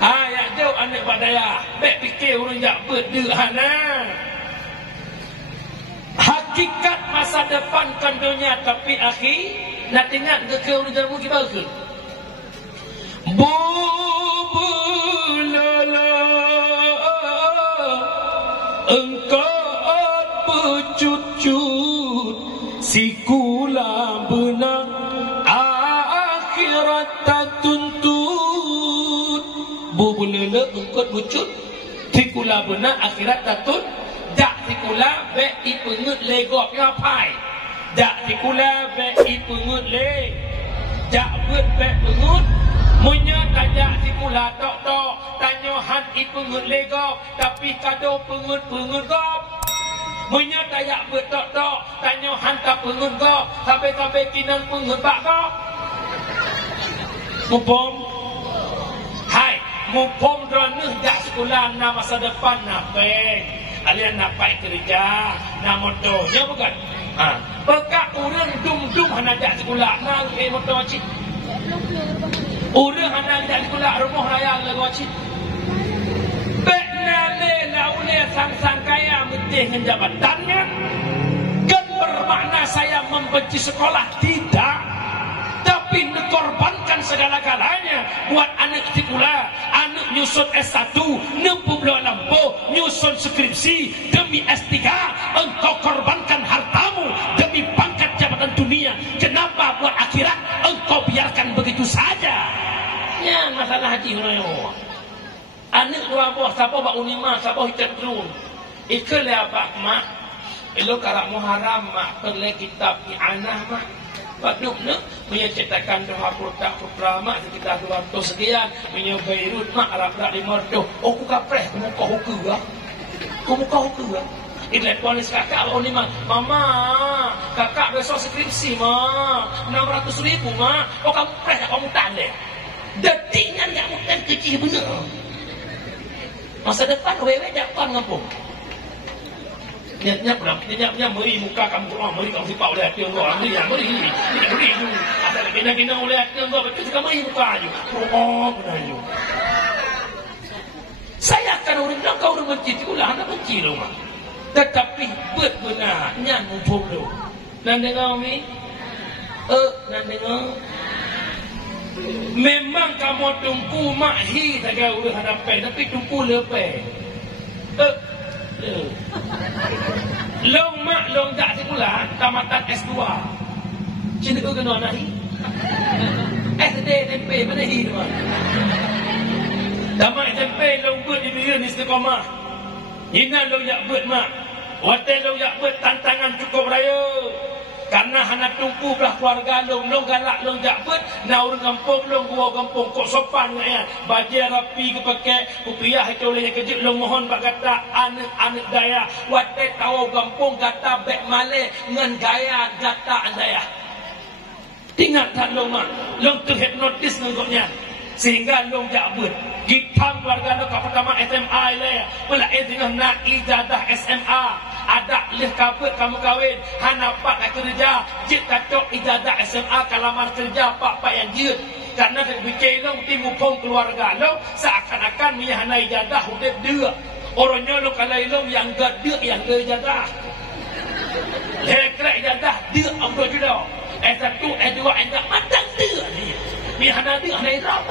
Ayat jauh anak badaya bek fikir orang jak berdehana. Hakikat masa depan kan dunia tapi akhir nak tengok ke orang jamu kita ke bubulala engkau bercucut sikula benar akhirat tak tuntut bubulala engkau bercut sikula benar akhirat tak tuntut jak sikula bek ipengut legop ngapai jak sikula bek ipengut le jak bet bek pengut munya tajak sikula tok-tok tanyo han ipengut legop tapi kado pengut-pengut gop munya tajak bet tok-tok tanyo han tak pengut gop sampai-sampai kinang pengut bak gop mupom hai mupom droneh jak sikula na masa depan na peng kalian napai kerja nak motornya bukan bekak orang dum-dum hana jak sekolah nak motor cik orang hana jak sekolah rumah raya lagu cik bek nale laule sang-sang kaya mentih dengan jabatannya kan bermakna saya membenci sekolah tidak tapi dikorbankan segala-galanya buat anak sekolah anak nyusun S1 nempuh lampu nyusun skripsi demi S3 engkau korbankan hartamu demi pangkat jabatan dunia kenapa buat akhirat engkau biarkan begitu saja ya masalah haji hunayo anak dua buah siapa bak unima siapa hitam terun ikut apa mak elo karak muharam mak perle kitab i'anah mak Paduk nak menyecetakan doa putra mak sekitar 200 sekian punya Beirut mak Arab-Arab 500 oh ku kapreh ku muka huku lah ku muka huku lah ini polis kakak bawa ni mak mama kakak besok skripsi mak 600,000 mak oh kamu preh tak kamu tanda detiknya kamu kan kecil bener masa depan wewe dapat ngapung nyap meri muka kamu rumah meri kamu sipau lihat dia orang meri tu asal kena lihat dia orang betul kamu meri muka aja oh benar saya akan orang bilang kau orang benci ulah anda benci rumah tetapi benarnya mumpung tu nan dengar ni nan dengar memang kamu tumpu makhi saja urus hadapan tapi tumpu lepas Long mak long dak sekolah tamatan S2. Cinta kau kena nahi. SD SMP mana hi tu. Tamat SMP long buat di biar istiqamah. Ina long yak buat mak. Watai long yak buat tantangan cukup raya. Karena hana tungku belah keluarga long galak long jak buat naur kampung long gua kampung kok sopan ya. Baju rapi ke pakai rupiah itu oleh kejut long mohon bak kata anak daya. Watai tahu kampung kata bek male ngan gaya kata andaya. Ingat tak long mak, long tu hipnotis nengoknya. Sehingga long jak buat. Gitang keluarga long kat pertama SMA le. Pula tengah nak ijadah SMA. Ada leh kabut kamu kahwin. Hana pak kerja. Jit kacok ijadah SMA kalamar kerja pak yang jit. Karena fikir long timu pong keluarga long seakan-akan minyak hana ijadah udah dia. Orangnya long kalau long yang gak dia yang gak ijadah. Lekrak ijadah dia ambil juga. S1, S2, S3 matang dia ni. Minyak hana dia hana ijadah.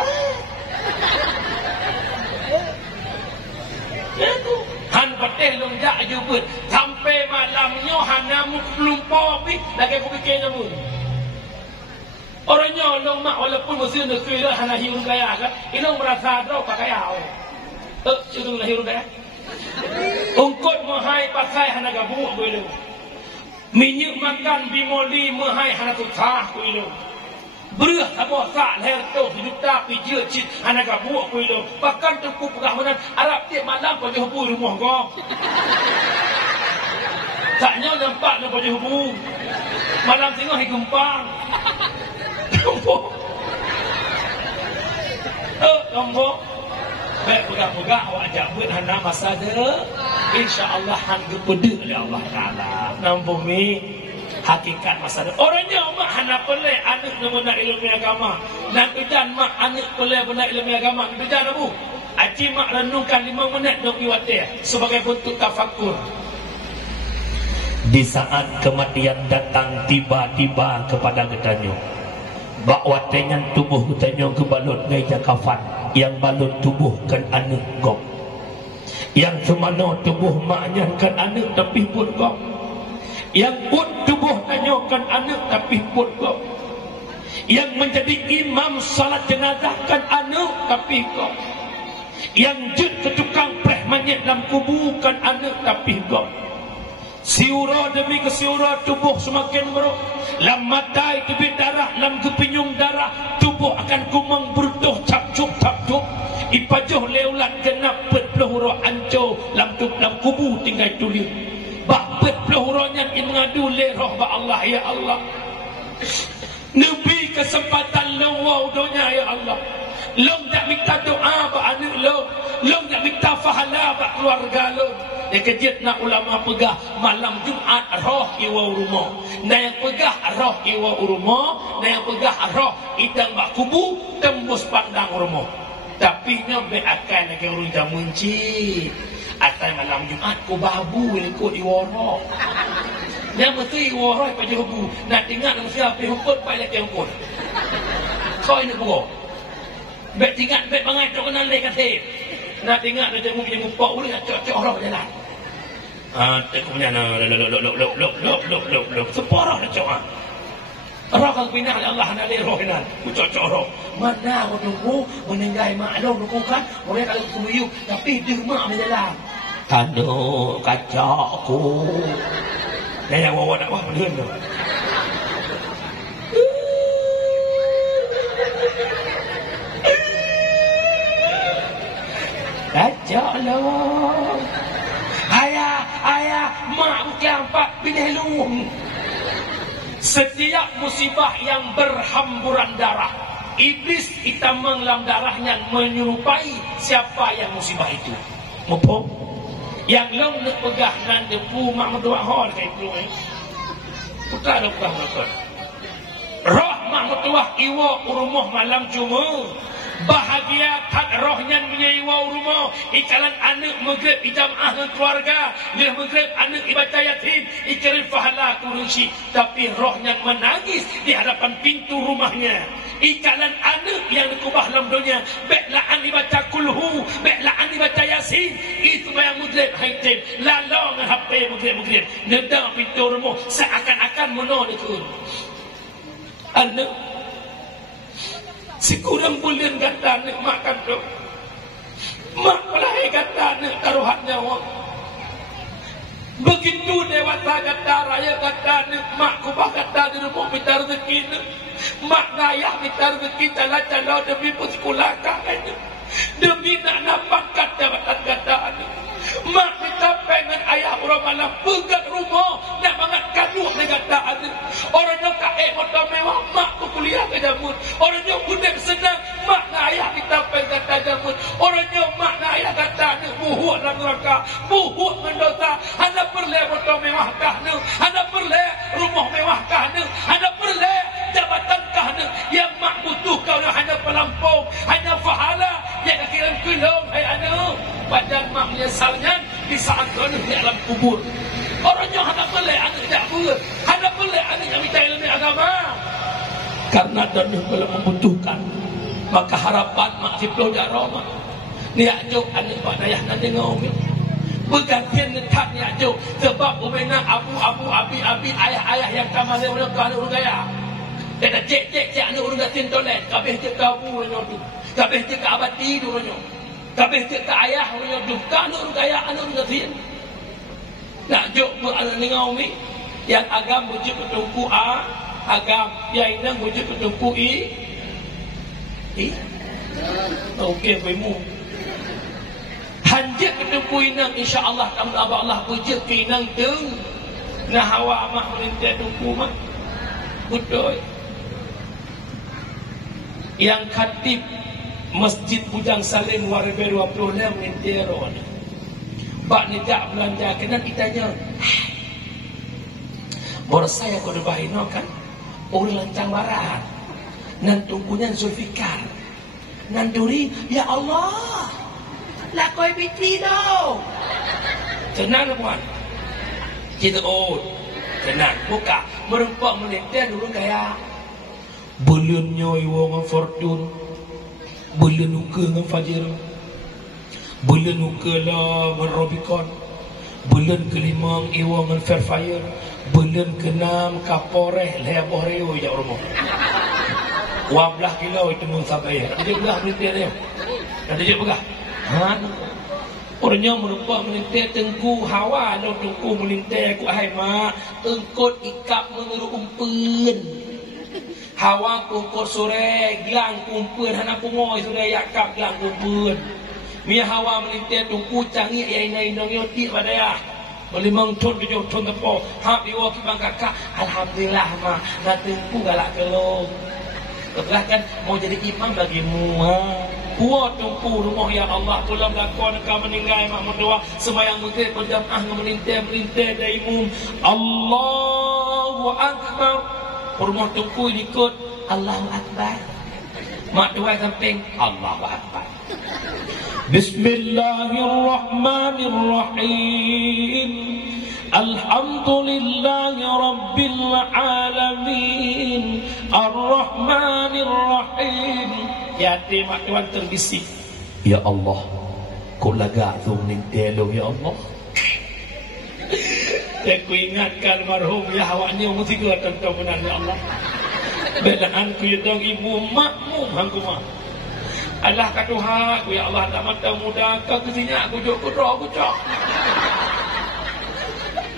Itu. Han patih long jak jubut sampai malamnya hana lumpur pi lagi aku fikir je pun. Orangnya long mak walaupun mesin negeri dah hana hidup kaya kan, ilong merasa draw pakai au. Itu lah hidup kaya. Ungkut mahai pakai hana gabu aku ilong. Minyak makan bimoli mahai hana tutah aku ilong. Beruh abah sak leher tu juta pijak cit anak gabu aku itu bahkan tengku perahmanan Arab tiap malam pada hubu rumah kau taknya nampak nak pada hubu malam tengah higumpang nombor baik pegang-pegang awak ajak buat hana masa dia insyaAllah hangga pedek oleh Allah Ta'ala nombor ni hakikat masa depan. Orangnya mak hana pelai anak nak ilmu agama. Nak kejan mak anak pelai ilmu agama. Kejan abu. Aci mak renungkan 5 minit dok iwati sebagai bentuk tafakur. Di saat kematian datang tiba-tiba kepada ketanyo. Bak watengan tubuh ketanyo kebalut meja kafan yang balut tubuh kan anak gok. Yang semana tubuh maknya kan anak tapi pun gok. Yang pun tubuh tanyakan anak tapi pun kau. Yang menjadi imam salat jenazah kan anak tapi kau. Yang jut ke tukang preh manyet dalam kubur kan anak tapi kau. Siura demi ke siura tubuh semakin beruk. Lam matai tebit darah, lam kepinyung darah, tubuh akan kumang bertuh capcuk. Ipajuh leulat genap petpeluh ancur lam kubur tinggal tulis. Bahpet pelahuranya mengadu lerah ba Allah ya Allah. Nabi kesempatan long wow donya ya Allah. Long tak minta doa ba anak long. Long tak minta fahala ba keluarga long. Dia kejut nak ulama pegah malam Jumaat roh iwa rumah. Nah yang pegah roh iwa rumah, nah yang pegah roh idang bak kubu tembus pandang rumah. Tapi nyobe akan lagi urung jamunci. Atas malam Jumaat ku babu ikut iwara. Dia mesti iwara pada hubu. Nak tinggal dengan siapa hukut pada tengkut. Kau ini buah. Bek tinggal bek bangai tu kenal leh katip. Nak tinggal nak tengok punya muka boleh nak cocok orang berjalan. Tengok punya lok. Separah nak cocok. Orang kau pindah Allah nak leh roh kenal. Ku cocok roh. Mana aku tunggu meninggal maklum tunggu kan. Orang kalau semuyuk tapi dia mak berjalan. Aduh, kacau aku. Yang wawa nak buat berdua tu. Kacau lah. Ayah, mak bukan empat bini lung. Setiap musibah yang berhamburan darah, iblis hitam menglam darahnya menyerupai siapa yang musibah itu. Mumpung yang long nak pegah nan depu mak mertua hol kai tu putra nak pegah mertua roh mak mertua iwa rumah malam cuma bahagia tak rohnya punya iwa rumah ikalan anak maghrib ijamah dengan keluarga dia maghrib anak ibadah yatim ikirim pahala kurusi tapi rohnya menangis di hadapan pintu rumahnya ikalan anak yang dikubah dalam dunia. Be'la'an dibaca kulhu, be'la'an dibaca yasin. Itu yang mudlib haitim. Lalau dengan HP mudlib. Nedang pintu rumah seakan-akan menolak itu. Anak si kurang bulan kata anak makan tu. Mak pelahir kata anak taruhan nyawa. Begitu dewasa kata raya kata anak mak kubah kata di rumah minta rezeki. Mak ngayah minta rezeki cala-cala demi sekolah kakaknya. Demi nak nampak jabatan kata anak. Mak minta pengen ayah orang malam pegang rumah nak bangat kaduh dengan kata anak. Orangnya kaek motor mewah mak tu kuliah ke jamun. Orangnya budak senang mak nak ayah minta pengen kata jamun. Orangnya mak nak ayah kata anak buhuk dalam neraka, buhuk mendosa. Anda perlu motor mewah kah ni? Anda perlu rumah mewah kah ni? Anda perlu jabatan kah ni? Yang mak butuh kau hanya pelampung, hanya fahala yang kirim kulung. Hai anak, badan mak menyesalnya di saat kau di alam kubur. Orangnya hanya perlu anak tidak boleh, hanya perlu anak yang minta ilmu agama. Karena dia belum membutuhkan, maka harapan mak cipta jaroma. Ni ajuk anak pak ayah nanti ngomong. Bergantian letak ni ajuk sebab umena abu abi ayah yang kamar dia orang kalau orang gaya. Dia dah cek anak orang gatin toilet, kabeh cek kabu orang tu. Kabeh cek abadi tu orang. Kabeh cek ayah orang tu. Kan orang gaya anak orang gatin. Nak jok buat anak ni ngomong yang agam bujuk ketungku a, agam yang inang bujuk ketungku i. Okey, bemu. Hanjak ketungku inang insya-Allah tambah Allah bujuk ke inang teng. Nah hawa mak melintas tungku mak. Betul. Yang khatib Masjid Bujang Salim Warbe 26 Nintero ni. Bak ni tak belanja kena ditanya. Bor saya kau bahino kan. Orang lancang barat. Nan tunggunya Zulfikar. Nan duri ya Allah. Lah koi biti do. Tenang puan. Kita tenang buka merempak melintah dulu kaya belum nyoi wong fortune belum nuke dengan fajir belum nuke lah dengan Robicon belum kelima iwang dengan Fairfire belum keenam kaporeh leha bohreo ya rumah 12 kilo itu mengsabai ada belah melintah dia ada je begah orangnya merupakan melintas tengku hawa no tengku melintas ku hai mak engkot ikap mengeru umpen hawa ku ko sore gilang kumpen hana pungoi sudah yakap gilang kumpen mi hawa melintas tengku canggih ai nai nong yoti pada ya melimang ton tujuh ton tepo hap iwo ki bang kakak alhamdulillah mak na tengku galak kelong setelah kan mau jadi imam bagimu kuat tungku rumah ya Allah pulang lakon kau meninggal mak berdoa sembahyang maghrib berjamaah melintas dari umum Allahu Akbar rumah tungku ikut Allahu Akbar mak doa samping Allahu Akbar Bismillahirrahmanirrahim Alhamdulillahi Rabbil Alamin Ar-Rahmanir-Rahim Yatim mak tuan terbisik ya Allah kau laga tu menintelo ya Allah aku ingatkan marhum ya awaknya mesti ke tentang ya Allah belaan ku yudang ibu makmum hangku mak Allah katuha ku ya Allah tak mata muda kau kesinya aku jok kudro aku cok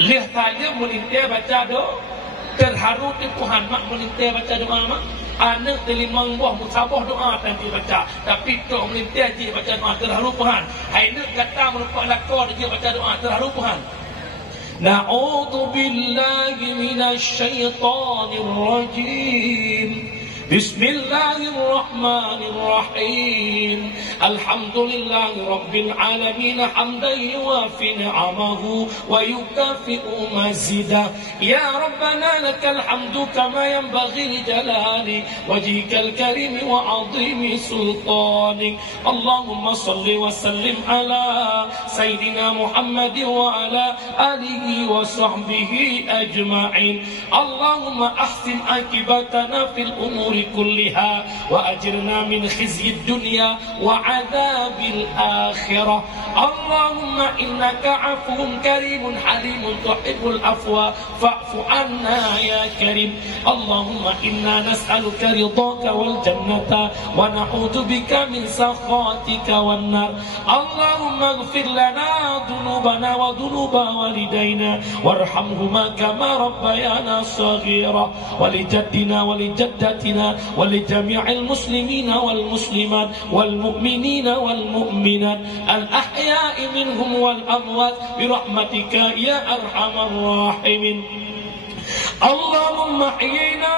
lihat saja melintas baca do terharu di Tuhan mak melintas baca doa mak anak telimang buah musabah doa nanti baca tapi tok melintas je baca doa terharu Tuhan hai nak kata merupakan lakon je baca doa terharu Tuhan na'udzu billahi minasy syaithanir rajim Bismillahirrahmanirrahim Alhamdulillahi Rabbil Alamin Hamdan yuafi ni'amahu Wa yukafi'u mazidah Ya Rabbana lakal hamdu Kama yanbaghi li jalali Wajhikal karim wa azimi sultanik Allahumma salli wa sallim ala Sayyidina Muhammad wa ala alihi wa sahbihi ajma'in Allahumma ahsin akibatana fil umuri كلها وأجرنا من خزي الدنيا وعذاب الآخرة اللهم إنك عفو كريم حليم تحب العفو فاعف عنا يا كريم اللهم إنا نسألك رضاك والجنة ونعوذ بك من سخطك والنار اللهم اغفر لنا ذنوبنا وذنوب والدينا وارحمهما كما ربيانا صغيرا ولجدنا ولجدتنا ولجميع المسلمين والمسلمات والمؤمنين والمؤمنات الأحياء منهم والأموات برحمتك يا أرحم الراحمين اللهم احينا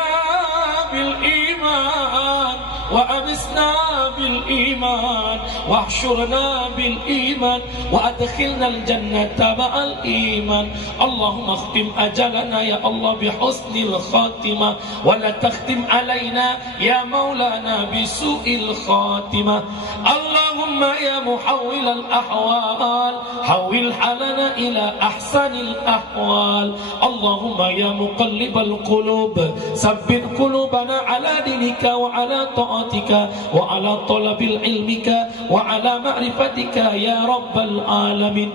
بالإيمان وأمسنا بالإيمان واحشرنا بالإيمان وأدخلنا الجنة مع الإيمان اللهم اختم أجلنا يا الله بحسن الخاتمة ولا تختم علينا يا مولانا بسوء الخاتمة اللهم يا محول الأحوال حول حالنا إلى أحسن الأحوال اللهم يا مقلب القلوب ثبت قلوبنا على دينك وعلى طاعتك وعلى طلب علمك وعلى معرفتك يا رب العالمين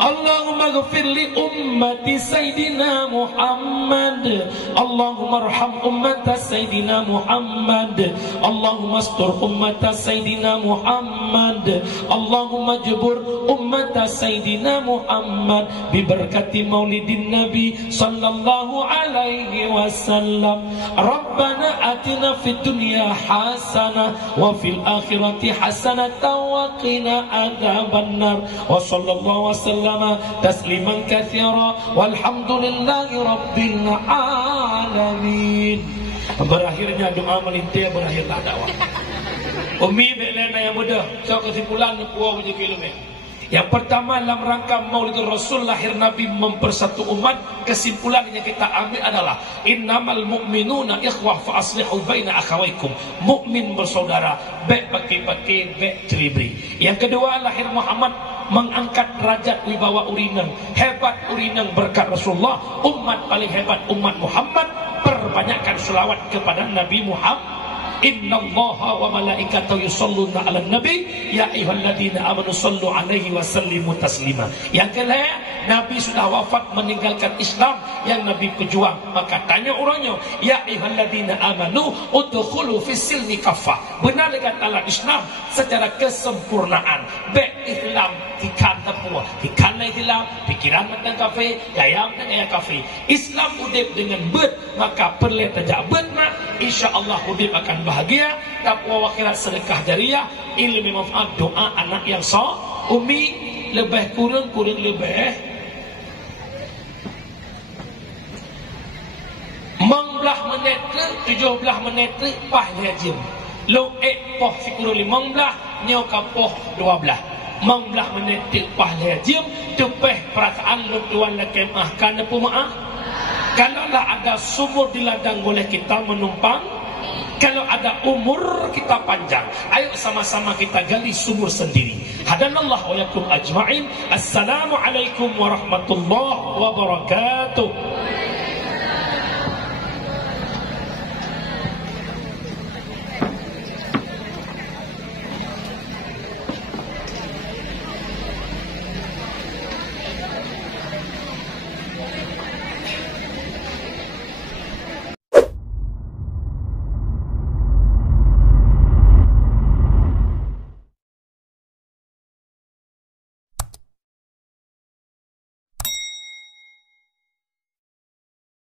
اللهم اغفر لأمة سيدنا محمد اللهم ارحم أمة سيدنا محمد اللهم استر أمة سيدنا محمد اللهم اجبر أمة سيدنا محمد ببركة مولد النبي صلى الله عليه وسلم ربنا آتنا في الدنيا حسنة وفي الآخرة حسنة وقنا عذاب النار وصلى الله وسلم تسليما كثيرا والحمد لله رب العالمين. Berakhirnya doa melintir, berakhirlah dakwah. Umi belena yang muda, so kesimpulan kuah uji kilometer. Yang pertama dalam rangka Maulid Rasul lahir Nabi mempersatu umat, kesimpulan yang kita ambil adalah innamal mu'minuna ikhwah fa aslihu baina akhawaykum. Mukmin bersaudara, baik pakai baik celibri. Yang kedua lahir Muhammad mengangkat derajat wibawa urineng, hebat urineng berkat Rasulullah. Umat paling hebat umat Muhammad, perbanyakkan selawat kepada Nabi Muhammad. Inna Allaha wa malaikatahu yusalluna 'alan nabi ya ayyuhalladzina amanu sallu 'alaihi wa sallimu taslima. Yang kedua, Nabi sudah wafat meninggalkan Islam yang Nabi pejuang. Maka tanya orangnya, ya ayyuhalladzina amanu udkhulu fis silmi kaffah. Benar dengan dalam Islam secara kesempurnaan. Baik Islam tikan tepua, tikan Islam, pikiran tentang kafe, gaya tentang kafe. Islam udip dengan bet, maka perlu tajak bet nak, insya-Allah udip akan bahagia, takwa akhirat, sedekah jariah, ilmu manfaat, doa anak yang soleh. Umi lebih kurang lebih 16 menit ke 17 menit ke pah dia jam. Lo poh sikurang 15 nyau kapoh 12. 15 menit ke pah dia jam tepeh perasaan lo tuan la kemah kana pemaah. Kalaulah ada sumur di ladang boleh kita menumpang. Kalau ada umur kita panjang, ayo sama-sama kita gali sumur sendiri. Hadanallahu wa yakum ajma'in. Assalamualaikum warahmatullahi wabarakatuh.